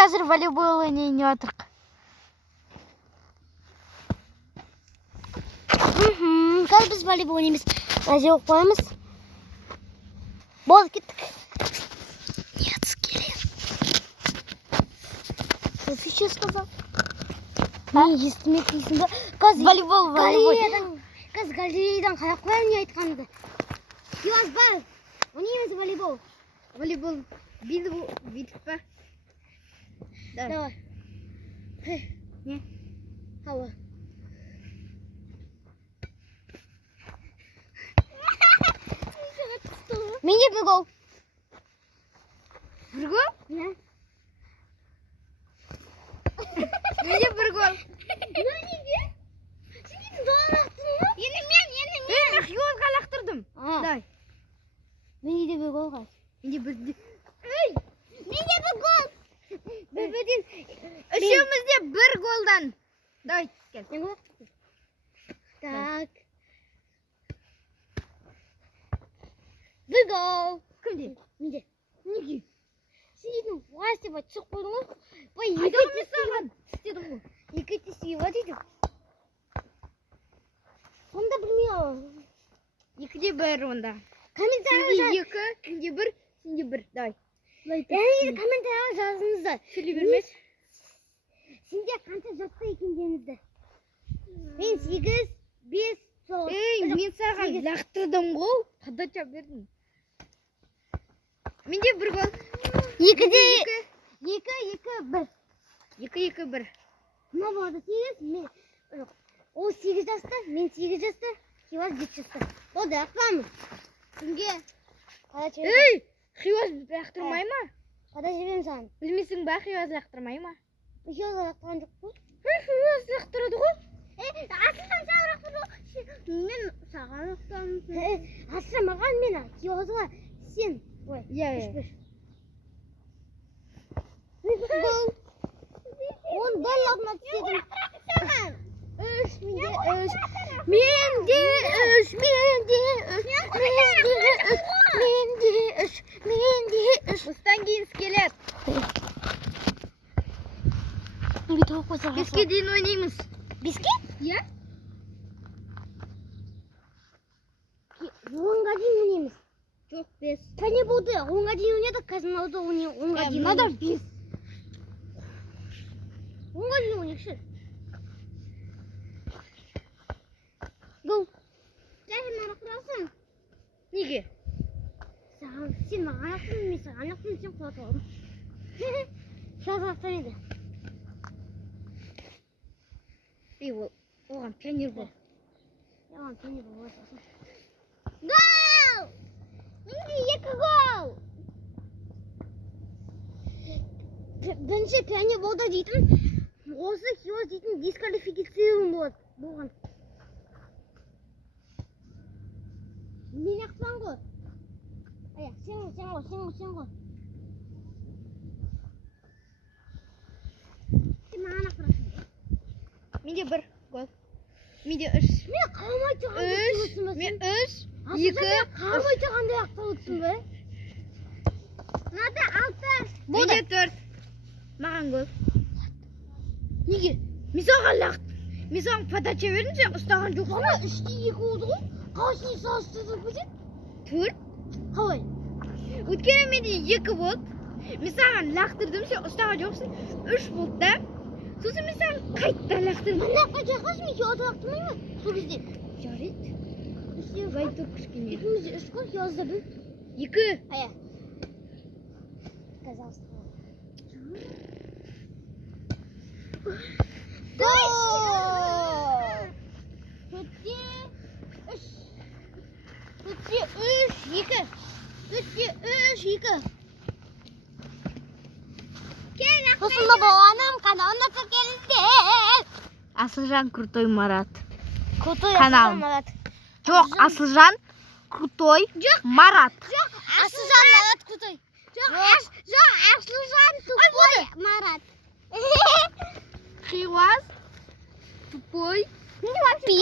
қазір волейбол ойнайын отырық. Қазір біз волейбол ойнаймыз. Радио қоймыз. Болды, кеттік. Нет, скелет. Что ты сейчас сказал? Мен естімейсің бе? Волейбол. Қыз галереядан қарап қояйын не айтқанды. Хиуаз бар. Ойнаймыз волейбол. Волейбол бүйтіп па? Давай. Не? Хауа. Менде бір гол. Бір гол? Не? Менде бір гол. Неге? Сен доған ақтың ба? Енді мен Хиуазға лақтырдым. Дай. Менде де бір гол қаз. Менде бір... Менде бір гол. Бірден. Үшеумізде бір голдан. Дай, кел. Не гол? Так. Бір гол. Кімде? Менде. Неге? Сен уаз деп айтсақ қойдың ғой. Бай, Айтамыз саған. Істедім ғой. екі сүйіп дейді. Сонда білмеймін. Екіде бір онда. Комментария Сенде екі, кімде бір, сенде бір. Дай. Яғни комментария жазыңыздар. Сөйлей бермес. Сенде қанша жаста екендеріңізді. Мен 8, 5, 9. Мен саған лақтырдым ғой. Подача бердім. Менде бір гол. Екіде 2, 1. 2-2-1. Мына болады 8, ол 8 жаста, мен 8 жаста, Хиуаз 7 жаста. Болды, ақпамыз. Кімге? Хиуаз лақтырмай ма? Қада жіберем саған. Білмейсің ба, Хиуаз лақтырмай ма? Хиуаз лақтырған жоқ қой. Хиуаз лақтырады ғой. Асылдан саған лақтырды. Мен саған лақтырдым. Асылдан маған мен Хиуазға сен. Ой, Иә. Гол. Он дәл алдына түседі. Менде үш. Осыдан кейін скелет. Неге тауып қойсаға? Беске дейін ойнаймыз. Беске? Иә? 10-ға дейін ойнаймыз. Жоқ, 5. Кәне болды, 10-ға дейін ойнадық, қазір 10-ға дейін. Мынада 5. 10-ға дейін ойнайықшы. Гол. Сен лақтырасың. Неге? Сен маған лақтырдың, мен саған лақтырдым, сен құлатып алдың. Сейчас лақтыр еді. Оған пионер бол. Оған пионер боласың. Гол! Менде 2 гол. Бірінші пионер болды дейтін, осы Хиуаз дейтін дисквалификациялым болған. Мен ақпан ғой. Сен ғой. Сен маған ақпарасың. Менде бір гол. Менде 3. Мен қалмай тұрғандай ақтап өтсін бе? Мен 3, 2. Қалмай тұрғандай ақтап өтсін бе? Мынада 6. Менде 4. Маған гол. Неге? Мен саған мен саған подача бердім, сен ұстаған жоқсың. Ана 3-те 2 болды ғой. Қалай салыстырып өтеді? 4. Қалай? Өйткені менде 2 болды. Мен саған лақтырдым, сен ұстаған жоқсың. 3 болды да. Сосын мен саған қайтта лақтырдым. Мына қайқас мен Хиуазды лақтырмай ма? Сол кезде. Жарайды. Гайты кішкене. Екімізде 3 қой, Хиуазда 1. 2. Ая. Казалось. Гол! 4-те 3, 2. 3-те 3, 2. Сосын бабаным каналына келіңдер. Асылжан Крутой Марат. Крутой Канал. Марат. Жоқ, Асылжан Крутой Марат. Жоқ, Асылжан Марат Крутой. Жоқ, Асылжан Тупой Марат. Хиуаз Тупой. Неге вообще?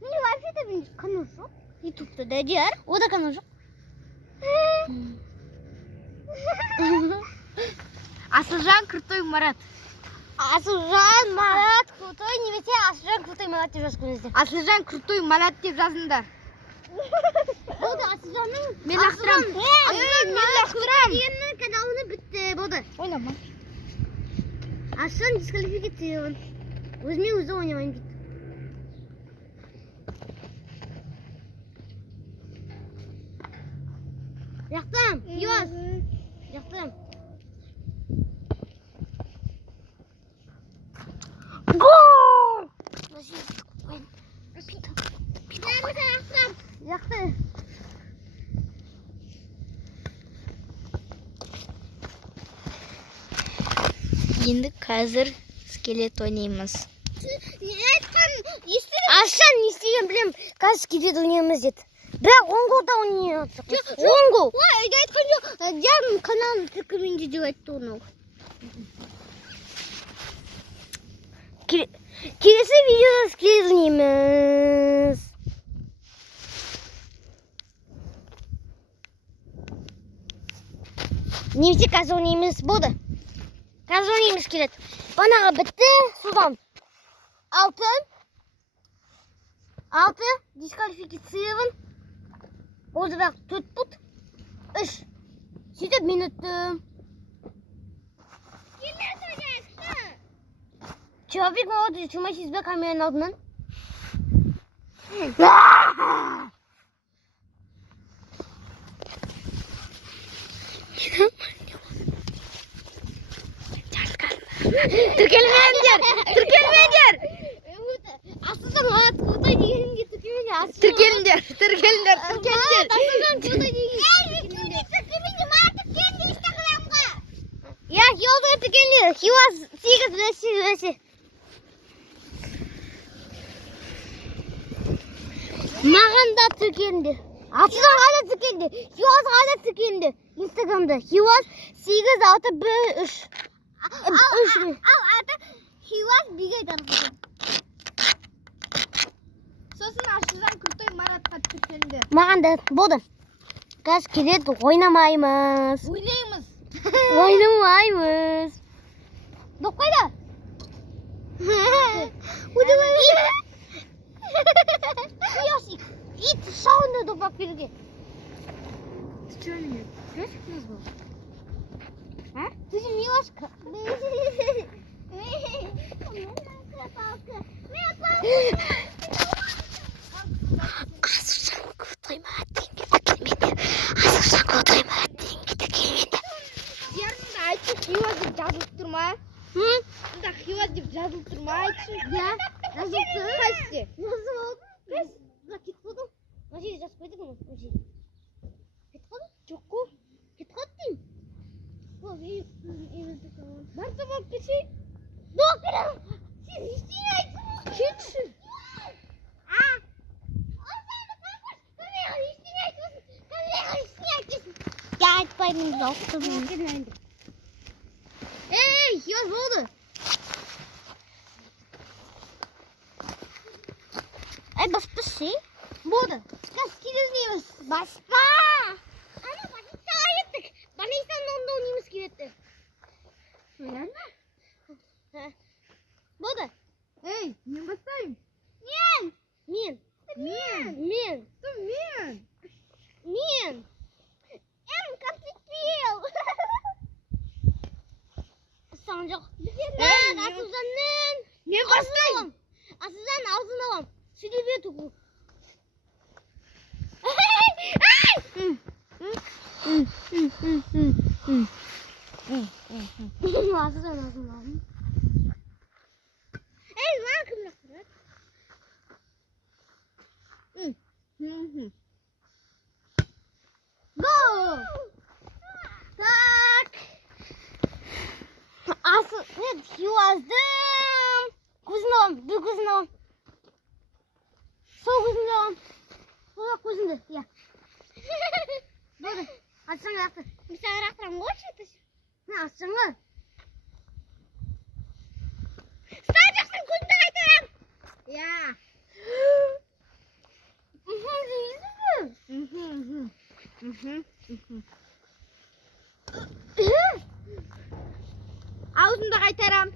Неге вообще де канал жоқ? Ютубта да бар, ода канал жоқ. Асылжан Крутой Марат. Асылжан Марат Крутой немесе Асылжан Крутой Марат деп жазыңыздар. Асылжан Крутой Марат деп жазыңдар. Болды, Асылжанның Мен лақтырам. Асылжан Марат дегеннің каналыны бітті. Болды. Ойнама. Асылжан дисквалификацияланды. Өзіме өзі ойнамайын дейді. Яқтым, Юас. Яқтым. Гол! Яқты. Енді қазір скелет ойнаймыз. Асылжан не істеген білем, қазір скелет ойнаймыз деді. Бірақ 10 голда ойнай отырсақ. 10 гол. Ой, айтқан жоқ. Жарым каналын тіркеменде деп айтты оны. Келесі видеода скелет ойнаймыз. Немесе қазір ойнаймыз. Болды. Қазір ойнаймыз скелет. Банаға бітті. Содан 6 дисквалификациялан. Болды бірақ 4 пұт. 3. Сөйтіп мен өттім. Человек молодой, чума себе камераның алдынан. Тіркелмеңдер! Тіркелмеңдер! Асылжан Марат Крутой дегенге тіркелмеңдер. Тіркеліңдер! Тіркеліңдер! Тіркеліңдер! Асылжан Крутой дегенге тіркелмеңдер. Марат тіркеліңдер Инстаграмға. Я Хиуазға тіркеліңдер. Хиуаз 8 үлесі. Маған да тіркеліңдер. Асылжанға да тіркеліңдер. Хиуазға да тіркеліңдер. Инстаграмда Хиуаз 861 3. Хиуаз биге тарқады. Сосын Асылжан Крутой Маратқа тіркеліңдер. Маған да болды. Қазір келет ойнамаймыз. Ойнаймыз. Ойнамаймыз. Доп қайда? Ит шауында доп алып келуге. Ты что, нет? График назвал? А? Ты же Милашка. Асылжан Крутой Марат дегенге тіркелмеңдер. Асылжан Крутой Марат дегенге тіркелмеңдер. Ярында айтшы, Хиуаз деп жазылып тұр ма? Мұнда Хиуаз деп жазылып тұр ма айтшы? Я жазылып тұр. Қайсы? Жазып алдым. Кетіп қалдым. Мына жерде жазып қойдық оны. Кетіп қалдым? Жоқ қой. Кетіп қалды деймін. Барса болып кетшей. Доп беремін. Сен ештеңе айтсың. Кетші. Я айтпаймын, жоқтымын. Ей, Хиуаз болды. Ай, баспашы. Болды. Қазір келе ойнаймыз. Баспа. Ана, Банисаға еттік. Банисаның онда ойнаймыз келетті. Ойланма. Болды. Ей, мен бастайым. Мен. Мен. Капител. Сан жоқ. Асылжанның. Мен бастайым. Асылжан аузын алам. Сөйлебе тұғыл. Асылжан аузын алам. Ей, маған кім лақтырады? Гол! Так. Нет, Хиуаздың көзін алам, бір көзін алам. Сол көзін алам. Сол көзінді, иә. Болды, Асылжанға лақтыр. Мен саған лақтырам ғой, шетіш. Асылжанға. Стар жақсың, көзінді қайтарам. Я. қайтарам.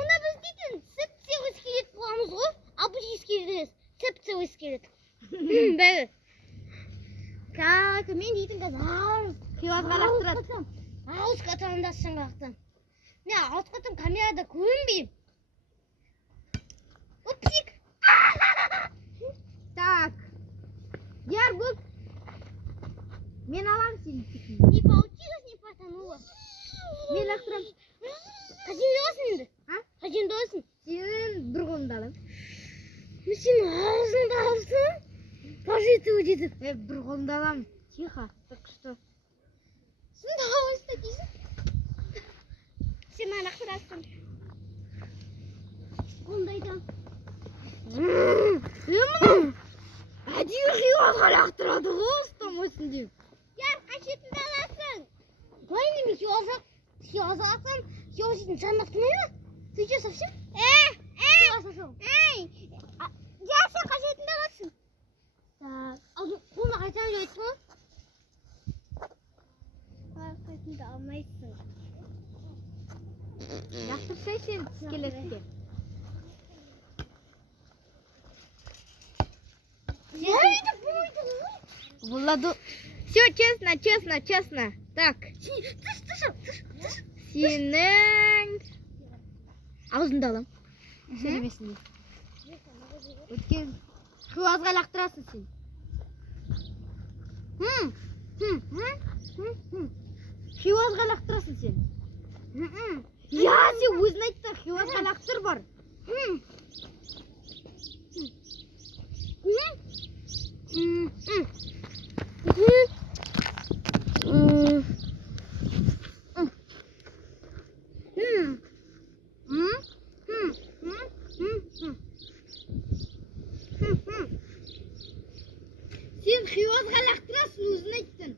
Онда біз дейтін сеп-сеп скелет боламыз ғой. Обычный скелет емес, сеп-сеп скелет. Бәрі. Так, мен дейтін қазір хиуазға лақтырады. Ауыз қатарында шыңғақтан. Мен ауыз қатым камерада көрінбеймін. Опсик. Так. Яр бұл. Мен алам сені. Не получилось, не потонуло. Мен лақтырам. Қажен досың енді? Қажен досың? Сен бір қолыңды алам. Мен сенің аузыңды алсам, пожитывай өтеді. Бір қолыңды алам. Тихо. Так что? Сонда ауызда дейсің? Сен маған лақтырасың. Қолымды айтам. Әдейі хиуазға лақтырады ғой, ұстамайсың деп. Яр, қашетінді аласың. Былай неме хиуазға алсам, хиуазын жаннақтымай ма? Ты че совсем? Я сен қашетінді аласың. Қолына қайтамын деп айттың ғой? Қайтымды алмайсың. Лақтырсай сен скелетке. Владу. Все, честно. Так. Сенің аузыңды алам. Сөйлемесін. Өткен хиуазға лақтырасың сен. Хиуазға лақтырасың сен. Я, сен өзің айттың, хиуазға лақтыр бар. Сен хиуазға лақтырасың, өзің айттың.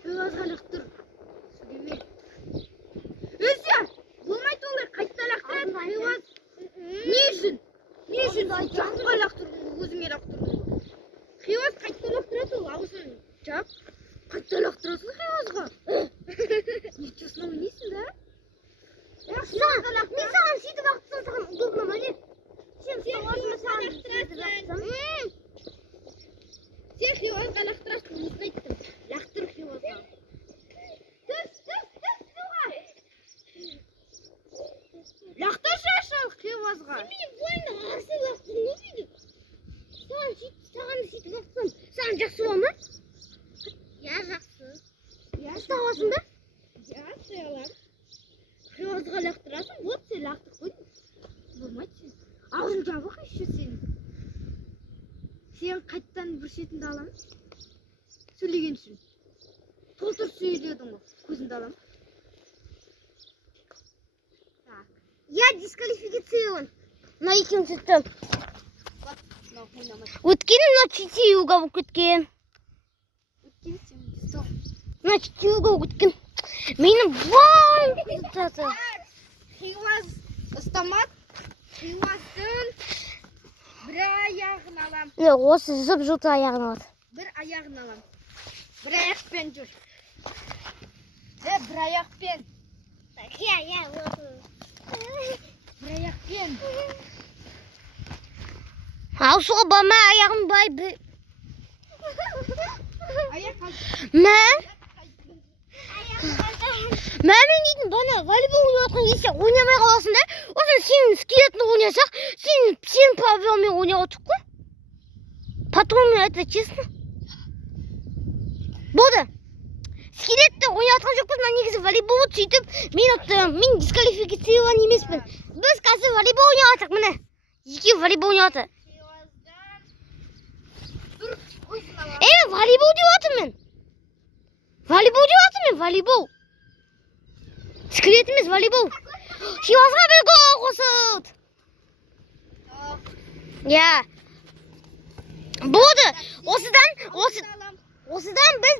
Хиуазға лақтыр. Сөйлеме. Өзі, болмайды олай, қайтта лақтырады, хиуаз. Не үшін? Жақынға лақтырдың, өзіңе лақтырдың. Хиуаз қайтта лақтырады ол, аузын жап. Қайтта лақтырасың хиуазға. Ничего ойнайсың да? Мен саған сөйтіп лақтырсам, саған удобно ма не? Сен лақтырасың. Сен хиуазға лақтырасың, өзің айттың. Лақтыр хиуазға. Лақтыршы хиуазға. Мен бойына қарсы лақтырдың не дейді? Саған сөйтіп лақтырсам, саған жақсы бола ма? Я жақсы. Ұстап аласың ба? Я, ұстай алам. Хиуазға лақтырасың, вот сен лақтыр қой. Болмайды сен. Аузың жабық еще сен. Сен қайттан бір шетінді алам. Сөйлеген үшін. Толтыр сөйледің ғой. Көзінді алам. Так. Я дисквалификацион. На екінші түп. Өткен мына четеуға болып кеткен. Өткен сен стоп. Мына четеуға болып кеткен. Мені бай қызытады. Хиуаз ұстамат. Хиуаздың бір аяғын алам. Осы жып-жылты аяғын алады. Бір аяғын алам. Бір аяқпен жүр. Бір аяқпен. Бір аяқпен. Ауысуға барма, аяғым бай. Аяқ алып. Мен дейтін бана волейбол ойнап отқан кезде ойнамай қаласың да, осыны сенің скелетіңді ойнасақ, сен павелмен ойнап отырық қой. Патронмен это честно. Болды. Скелетті ойнап отқан жоқпыз, мына негізі волейбол сөйтіп, мен дисквалификациялан емеспін. Біз қазір волейбол ойнап жатырмық, міне. Екеуі волейбол ойнап жатыр. Волейбол деп жатырмын. Волейбол. Скелетimiz волейбол. Хиуазға бір гол қосылды. Я. Осыдан біз